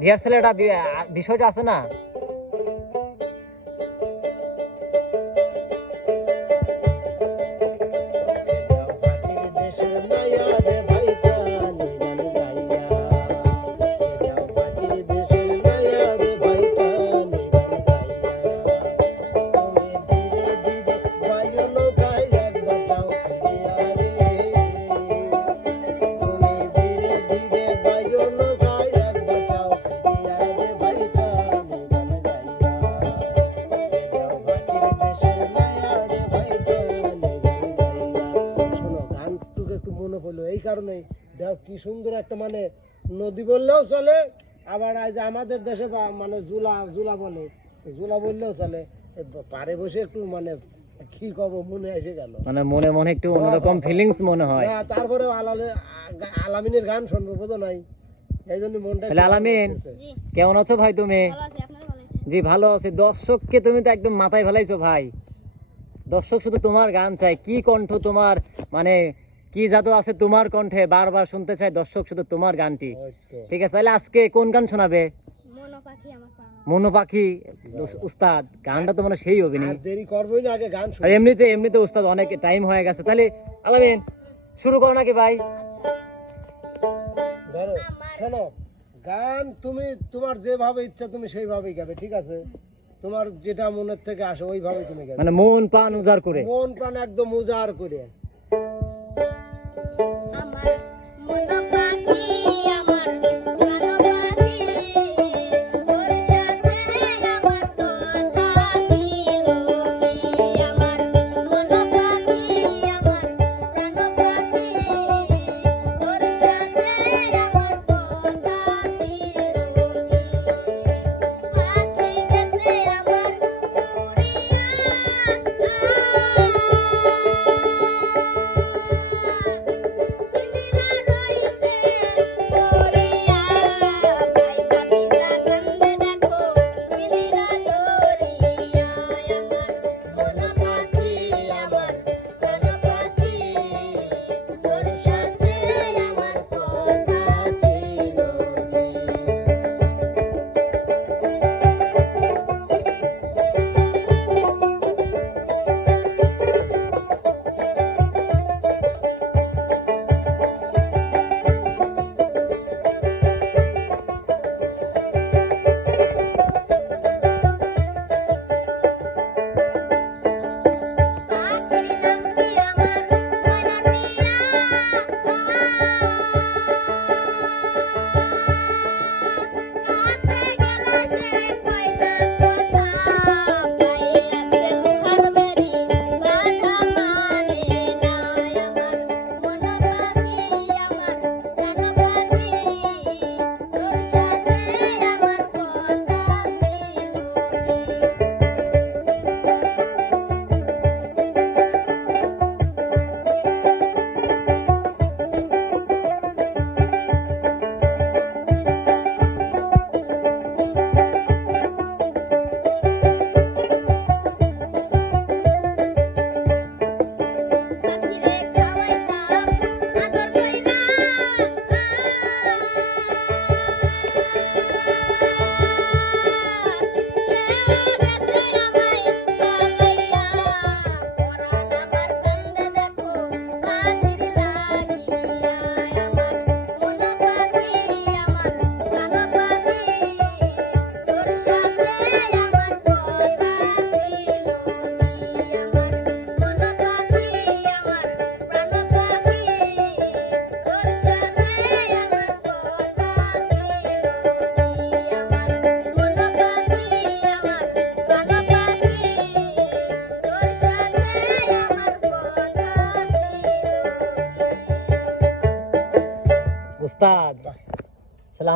Rehearsal একটা বিষয়টা আছে না? কারণে দেখ কি সুন্দর একটা মানে নদী বললেও চলে আবার আজ আমাদের দেশে মানে জুলা জুলা বলে জুলা বললেও চলে পারে বসে একটু মানে কি কব মনে এসে গেল। মানে মনে মনে একটু অন্যরকম ফিলিংস মনে হয়। না তারপরে আলালে আলামিনের গান শুনব বোঝো নাই? এই জন্য মনটা আলামিন কেমন আছো ভাই তুমি? জি ভালো আছি। দর্শককে তুমি তো একদম মাথায় ফেলাইছো ভাই। দর্শক শুধু তোমার গান চাই কি কণ্ঠ তোমার মানে কি জাদু আছে তোমার কণ্ঠে? বারবার শুনতে চাই দর্শক শুধু তোমার গানটি। ঠিক আছে তাহলে আজকে কোন গান শোনাবে? মন পাখি আমার প্রাণ মনো পাখি উস্তাদ গানটা তো মানে সেই হবে দেরি করবোই না আগে গান এমনিতে এমনিতে উস্তাদ অনেক টাইম হয়ে গেছে। তাহলে আলামিন শুরু করো নাকি ভাই? ধরো শোনো গান তুমি তোমার যেভাবে ইচ্ছা তুমি সেইভাবেই গাবে ঠিক আছে? তোমার যেটা মনের থেকে আসে ওইভাবেই তুমি গাবে। মানে মন প্রাণ উজাড় করে। মন প্রাণ একদম উজাড় করে।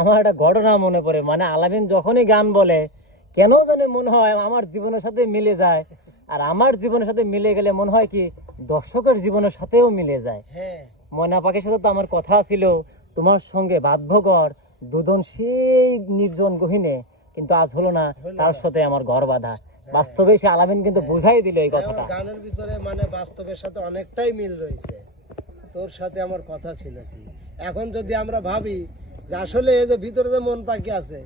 আমার একটা ঘটনা মনে পড়ে। মানে আলামিন যখনই গান বলে কেন জানি মনে হয় আমার জীবনের সাথে মিলে যায়। আর আমার জীবনের সাথে মিলে গেলে মনে হয় কি দর্শকের জীবনের সাথেও মিলে যায়। হ্যাঁ। ময়না পাখির সাথে তো আমার কথা ছিল তোমার সঙ্গে বাধ্যকর দুজন সেই নির্জন গহিনে। কিন্তু আজ হলো না তার সাথে আমার ঘর বাঁধা। বাস্তবে সে আলামিন কিন্তু বুঝাই দিল এই কথাটা। গানের ভিতরে মানে বাস্তবের সাথে অনেকটাই মিল রয়েছে। তোর সাথে আমার কথা ছিল কি? এখন যদি আমরা ভাবি যে আসলে এই যে ভিতরে যে মন পাখি আছে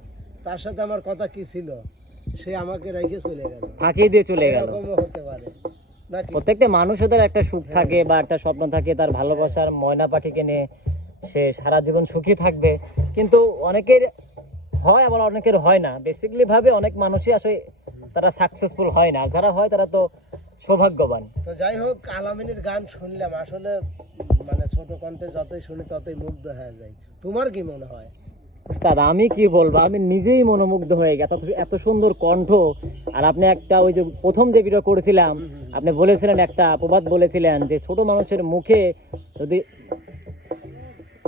তার সাথে আমার কথা কি ছিল? সে আমাকে রেখে চলে গেল। ফাঁকি দিয়ে চলে গেল। হতে পারে। প্রত্যেকটা মানুষের একটা সুখ থাকে বা একটা স্বপ্ন থাকে তার ভালোবাসার ময়না পাখিকে নিয়ে সে সারা জীবন সুখী থাকবে। কিন্তু অনেকের হয় আবার অনেকের হয় না। বেসিক্যালি ভাবে অনেক মানুষই আসলে তারা সাকসেসফুল হয় না। যারা হয় তারা তো সৌভাগ্যবান। তো যাই হোক আলামিনের গান শুনলাম। আসলে মানে ছোট কণ্ঠে যতই শুনি ততই মুগ্ধ হয়ে যায় তোমার কি মনে হয়? উস্তাদ আমি কি বলব? আমি নিজেই মনোমুগ্ধ হয়ে গেছি। এত সুন্দর কণ্ঠ। আর আপনি একটা ওই যে প্রথম যে ভিডিও করেছিলাম আপনি বলেছিলেন একটা প্রবাদ বলেছিলেন যে ছোট মানুষের মুখে যদি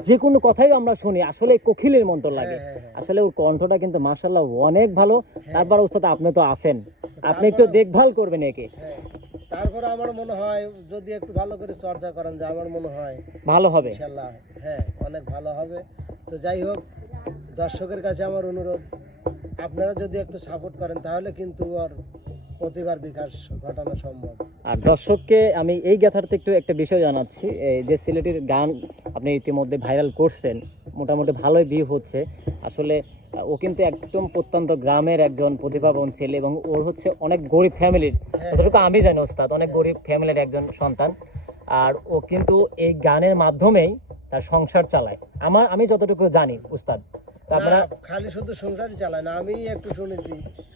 যে কোনো কথাই আমরা শুনি আসলে কোকিলের মন্ত্র লাগে। হ্যাঁ, হ্যাঁ, হ্যাঁ। আসলে ওর কণ্ঠটা কিন্তু মার্শাল্লাহ অনেক ভালো। তারপর উস্তাদ আপনি তো আছেন। আপনি একটু দেখভাল করবেন একে। তারপরে আমার মনে হয় যদি একটু ভালো করে চর্চা করেন যে আমার মনে হয়। ভালো হবে। ইনশাল্লাহ হ্যাঁ অনেক ভালো হবে। তো যাই হোক দর্শকের কাছে আমার অনুরোধ আপনারা যদি একটু সাপোর্ট করেন তাহলে কিন্তু ওর প্রতিভার বিকাশ ঘটানো সম্ভব। আর দর্শককে আমি এই গাথারতে একটু একটা বিষয় জানাচ্ছি এই যে সিলেটির গান আপনি ইতিমধ্যে ভাইরাল করছেন মোটামুটি ভালোই ভিউ হচ্ছে। আসলে ও কিন্তু একদম প্রত্যন্ত গ্রামের একজন প্রতিভাবান ছেলে এবং ওর হচ্ছে অনেক গরিব ফ্যামিলির। হ্যাঁ। যতটুকু আমি জানি ওস্তাদ অনেক গরিব ফ্যামিলির একজন সন্তান। আর ও কিন্তু এই গানের মাধ্যমেই তার সংসার চালায়। আমার আমি যতটুকু জানি উস্তাদ আপনারা খালি শুধু সংসারই চালায় না আমি একটু শুনেছি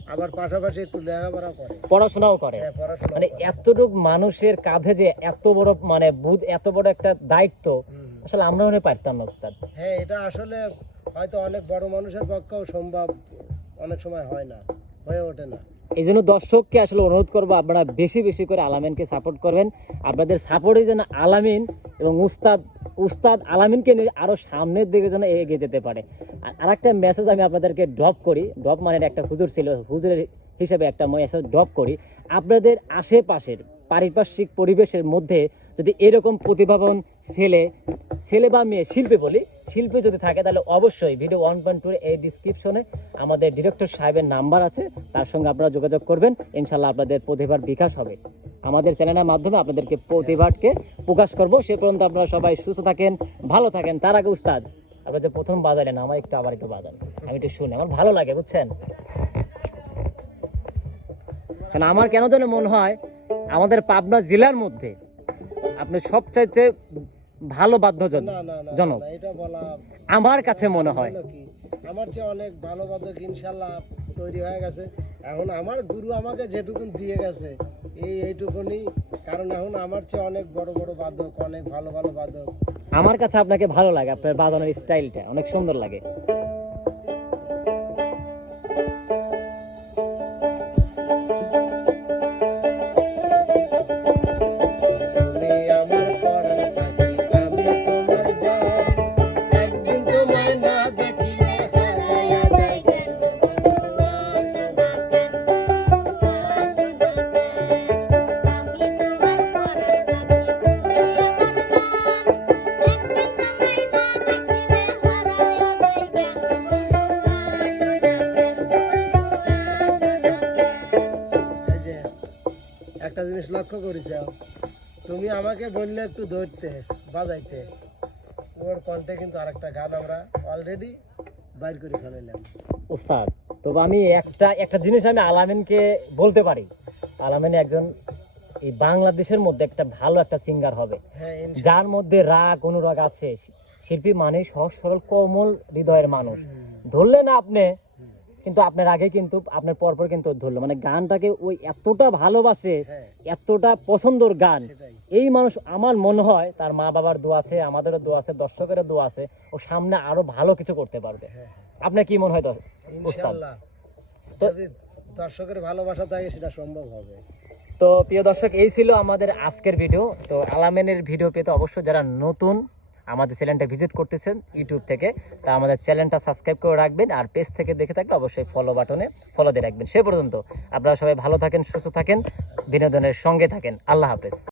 আবার পাশাপাশি একটু লেখাপড়া করে। পড়াশোনাও করে। হ্যাঁ মানে এতটুক মানুষের কাঁধে যে এত বড় মানে বুধ এত বড় একটা দায়িত্ব আসলে আমরা মনে পারতাম না উস্তাদ হ্যাঁ এটা আসলে হয়তো অনেক বড় মানুষের পক্ষেও সম্ভব অনেক সময় হয় না, হয়ে ওঠে না। এই জন্য দর্শককে আসলে অনুরোধ করব, আপনারা বেশি বেশি করে আলামিনকে সাপোর্ট করবেন। আপনাদের সাপোর্টে যেন আলামিন এবং উস্তাদ উস্তাদ আলামিনকে নিয়ে আরও সামনের দিকে যেন এগিয়ে যেতে পারে। আর আরেকটা মেসেজ আমি আপনাদেরকে ড্রপ করি। ড্রপ মানে একটা হুজুর ছিল, হুজুরের হিসেবে একটা মেসেজ ড্রপ করি। আপনাদের আশেপাশের, পারিপার্শ্বিক পরিবেশের মধ্যে যদি এরকম প্রতিভাবান ছেলে ছেলে বা মেয়ে শিল্পী বলি, শিল্পী যদি থাকে তাহলে অবশ্যই ভিডিও ওয়ান পয়েন্ট টু এই ডিসক্রিপশনে আমাদের ডিরেক্টর সাহেবের নাম্বার আছে, তার সঙ্গে আপনারা যোগাযোগ করবেন, ইনশাল্লাহ আপনাদের প্রতিভার বিকাশ হবে। আমাদের চ্যানেলের মাধ্যমে আপনাদেরকে প্রতিভাকে প্রকাশ করব, সে পর্যন্ত আপনারা সবাই সুস্থ থাকেন, ভালো থাকেন। তার আগে উস্তাদ, আপনারা যে প্রথম বাজালেন, আমার একটু আবার একটু বাজান। আমি একটু শুনি, আমার ভালো লাগে, বুঝছেন? কারণ আমার কেন যেন মনে হয়, আমাদের পাবনা জেলার মধ্যে আপনি সবচাইতে ভালো বাদ্যযন্ত্র। জনক। এটা বলা আমার কাছে মনে হয়। আমার চেয়ে অনেক ভালো বাদক ইনশাল্লাহ তৈরি হয়ে গেছে। এখন আমার গুরু আমাকে যেটুকুন দিয়ে গেছে এই এইটুকুনি। কারণ এখন আমার চেয়ে অনেক বড় বড় বাদক অনেক ভালো ভালো বাদক আমার কাছে আপনাকে ভালো লাগে আপনার বাজানোর স্টাইলটা অনেক সুন্দর লাগে। জিনিস লক্ষ্য করেছ। তুমি আমাকে বললে একটু ধরতে বাজাইতে। ওর কণ্ঠে কিন্তু আরেকটা গান আমরা অলরেডি বাইর করে ফেলাইলাম। উস্তাদ তবে আমি একটা একটা জিনিস আমি আলামিনকে বলতে পারি। আলামিন একজন এই বাংলাদেশের মধ্যে একটা ভালো একটা সিঙ্গার হবে। হ্যাঁ যার মধ্যে রাগ অনুরাগ আছে। শিল্পী মানে সহজ সরল কোমল হৃদয়ের মানুষ। ধরলেন আপনি কিন্তু আপনার আগে কিন্তু আপনার পরপর কিন্তু ধরলো মানে গানটাকে ওই এতটা ভালোবাসে হ্যাঁ। এতটা পছন্দর গান। এই মানুষ আমার মনে হয় তার মা বাবার দোয়া আছে আমাদেরও দোয়া আছে দর্শকেরও দোয়া আছে ও সামনে আরও ভালো কিছু করতে পারবে। হ্যাঁ আপনার কি মনে হয় দর্শক? দর্শকের ভালোবাসা থাকে সেটা সম্ভব হবে। তো প্রিয় দর্শক এই ছিল আমাদের আজকের ভিডিও। তো আলামেনের ভিডিও পেতে অবশ্যই যারা নতুন আমাদের চ্যানেলটা ভিজিট করতেছেন ইউটিউব থেকে, তা আমাদের চ্যানেলটা সাবস্ক্রাইব করে রাখবেন আর পেজ থেকে দেখে থাকলে অবশ্যই ফলো বাটনে ফলো দিয়ে রাখবেন। সে পর্যন্ত আপনারা সবাই ভালো থাকেন, সুস্থ থাকেন, বিনোদনের সঙ্গে থাকেন। আল্লাহ হাফেজ।